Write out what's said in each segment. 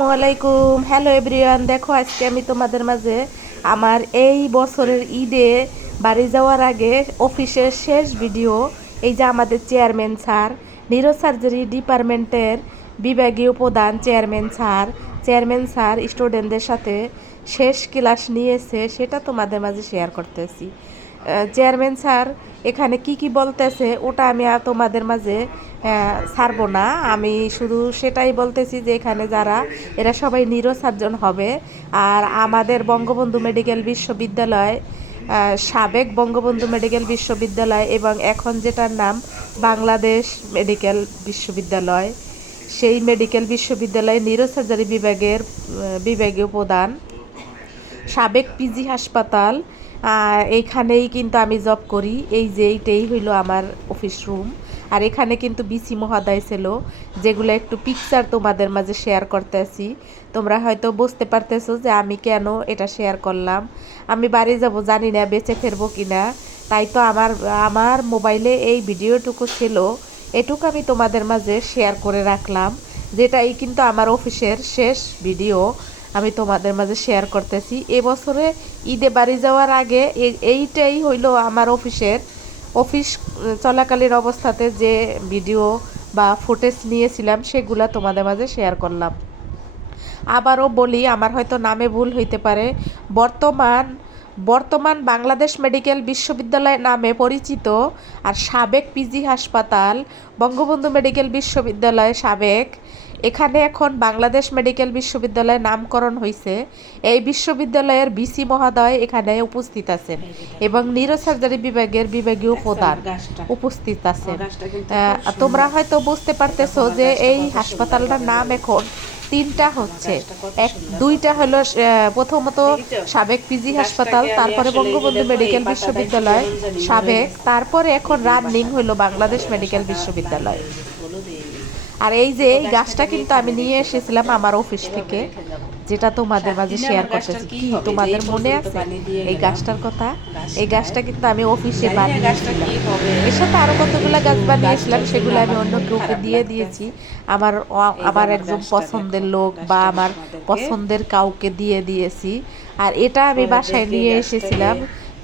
আসসালামাইকুম, hello everyone. দেখো আজকে আমি তোমাদের মাঝে আমার এই বছরের ঈদে বাড়ি যাওয়ার আগে অফিসের শেষ ভিডিও। এই যে আমাদের চেয়ারম্যান স্যার, নিউরো সার্জারি ডিপার্টমেন্টের বিভাগীয় প্রধান চেয়ারম্যান স্যার স্টুডেন্টদের সাথে শেষ ক্লাস নিয়েছে, সেটা তোমাদের মাঝে শেয়ার করতেছি। চেয়ারম্যান স্যার এখানে কি বলতেছে ওটা আমি আর তোমাদের মাঝে ছাড়বো না। আমি শুধু সেটাই বলতেছি যে এখানে যারা এরা সবাই নিউরো সার্জন হবে। আর আমাদের বঙ্গবন্ধু মেডিকেল বিশ্ববিদ্যালয়, সাবেক বঙ্গবন্ধু মেডিকেল বিশ্ববিদ্যালয় এবং এখন যেটার নাম বাংলাদেশ মেডিকেল বিশ্ববিদ্যালয়, সেই মেডিকেল বিশ্ববিদ্যালয়ে নিউরো সার্জারি বিভাগীয় প্রধান, সাবেক পিজি হাসপাতাল, এইখানেই কিন্তু আমি জব করি। এই যে এইটাই হইলো আমার অফিস রুম। আর এখানে কিন্তু বিসি মহোদয় ছিল, যেগুলো একটু পিকচার তোমাদের মাঝে শেয়ার করতেছি। তোমরা হয়তো বুঝতে পারতেছো যে আমি কেন এটা শেয়ার করলাম। আমি বাড়ি যাব জানি না বেঁচে ফিরবো কিনা, তাই তো আমার মোবাইলে এই ভিডিওটুকু ছিল, এটুকু আমি তোমাদের মাঝে শেয়ার করে রাখলাম। যেটাই কিন্তু আমার অফিসের শেষ ভিডিও আমি তোমাদের মাঝে শেয়ার করতেছি। এবছরে ঈদে বাড়ি যাওয়ার আগে এইটাই হইল আমার অফিস চলাকালীন অবস্থাতে যে ভিডিও বা ফুটেজ নিয়েছিলাম, সেগুলা তোমাদের মাঝে শেয়ার করলাম। আবারও বলি, আমার হয়তো নামে ভুল হইতে পারে। বর্তমান বাংলাদেশ মেডিকেল বিশ্ববিদ্যালয় নামে পরিচিত আর সাবেক পিজি হাসপাতাল বঙ্গবন্ধু মেডিকেল বিশ্ববিদ্যালয় সাবেক, এখানে এখন বাংলাদেশ মেডিকেল বিশ্ববিদ্যালয়ের নামকরণ হয়েছে। এই বিশ্ববিদ্যালয়ের বিসি মহোদয় এখানে উপস্থিত আছেন এবং নিউরো সার্জারি বিভাগের বিভাগীয় প্রধান উপস্থিত আছেন। তোমরা হয়তো বুঝতে পারতেছো যে এই হাসপাতালটার নাম এখন তিনটা হচ্ছে। দুইটা হলো প্রথমত সাবেক পিজি হাসপাতাল, তারপরে বঙ্গবন্ধু মেডিকেল বিশ্ববিদ্যালয় সাবেক, তারপরে এখন রানিং হলো বাংলাদেশ মেডিকেল বিশ্ববিদ্যালয়। আর এই যে এই গাছটা কিন্তু আমি নিয়ে এসেছিলাম আমার অফিস থেকে, যেটা তোমাদের মাঝে শেয়ার করতেছি। কি তোমাদের মনে আছে এই গাছটার কথা? এই গাছটা কিন্তু আমি অফিসে বানিয়েছিলাম। এর সাথে আরো কতগুলো গাছ বানিয়েছিলাম, সেগুলো আমি অন্য কাউকে দিয়ে দিয়েছি। আমার একজন পছন্দের লোক বা আমার পছন্দের কাউকে দিয়ে দিয়েছি। আর এটা আমি বাসায় নিয়ে এসেছিলাম।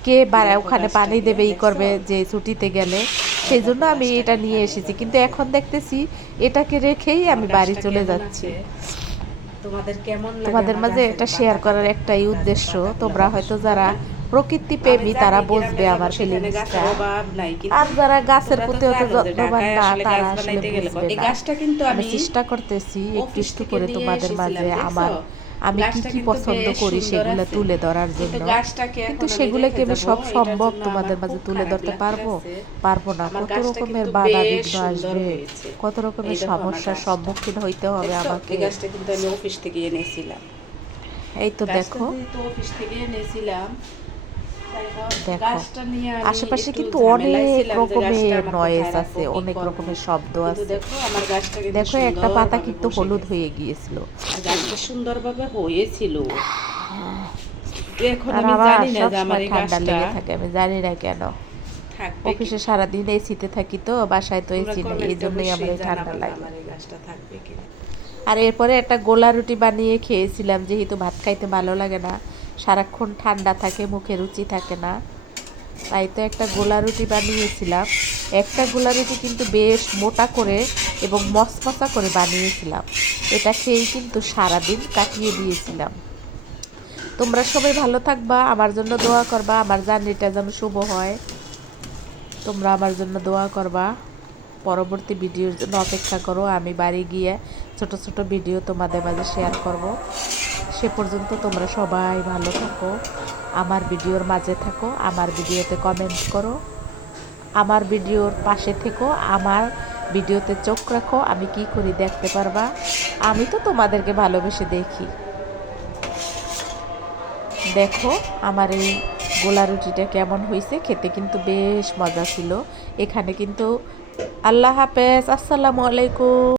কে ওখানে পানি দেবে করবে যে ছুটিতে গেলে, সেই জন্য আমি এটা নিয়ে এসেছি। কিন্তু এখন দেখতেছি এটাকে রেখেই আমি বাড়ি চলে যাচ্ছি। তোমাদের মাঝে এটা শেয়ার করার একটাই উদ্দেশ্য, তোমরা হয়তো যারা প্রকৃতি প্রেমী তারা বুঝবে আমার ফিলিংসটা, আর যারা গাছের প্রতি অত যত্নবান না তারা আসলে বুঝবে না। আমি চেষ্টা করতেছি একটু একটু করে তোমাদের মাঝে আমি কি পছন্দ করি সেগুলো তুলে ধরার জন্য। কিন্তু সেগুলোকে আমি সব সম্ভব তোমাদের মাঝে তুলে ধরতে পারবো না। কত রকমের বাধা বিঘ্ন আসবে, কত রকমের সমস্যার সম্মুখীন হইতে হবে আমাকে। গাছটা কিন্তু আমি অফিস থেকে এনেছিলাম। এই তো দেখো অফিস থেকে এনেছিলাম। দেখো আশেপাশে কিন্তু অনেক রকমের নয়েজ আছে, অনেক রকমের শব্দ আছে। দেখো একটা পাতা কিন্তু হলুদ হয়ে গিয়েছিল। গাছটা সুন্দরভাবে হয়েছিল। এখন আর আমি আমার জানি না যে আমার সবসময় এই ঠান্ডা গাছটা লেগে থাকে, আমি জানি না কেন। অফিসে সারাদিন এসিতে থাকি, তো বাসায় তো এসি নেই, এই জন্যই আমার এই ঠান্ডা লাগে। আর এরপরে একটা গোলা রুটি বানিয়ে খেয়েছিলাম, যেহেতু ভাত খাইতে ভালো লাগে না, সারাক্ষণ ঠান্ডা থাকে, মুখে রুচি থাকে না, তাই তো একটা গোলা রুটি বানিয়েছিলাম। একটা গোলা রুটি কিন্তু বেশ মোটা করে এবং মচমচা করে বানিয়েছিলাম। এটা খেয়েই কিন্তু সারাদিন কাটিয়ে দিয়েছিলাম। তোমরা সবাই ভালো থাকবা, আমার জন্য দোয়া করবা, আমার জার্নিটা যেন শুভ হয়। তোমরা আমার জন্য দোয়া করবা। পরবর্তী ভিডিওর জন্য অপেক্ষা করো। আমি বাড়ি গিয়ে ছোট ছোট ভিডিও তোমাদের মাঝে শেয়ার করব। সে পর্যন্ত তোমরা সবাই ভালো থাকো, আমার ভিডিওর মাঝে থাকো, আমার ভিডিওতে কমেন্ট করো, আমার ভিডিওর পাশে থেকো, আমার ভিডিওতে চোখ রাখো, আমি কি করি দেখতে পারবা। আমি তো তোমাদেরকে ভালোবেসে দেখি। দেখো আমার এই গোলা রুটিটা কেমন হয়েছে, খেতে কিন্তু বেশ মজা ছিল। এখানে কিন্তু আল্লাহ হাফেজ, আসসালামু আলাইকুম।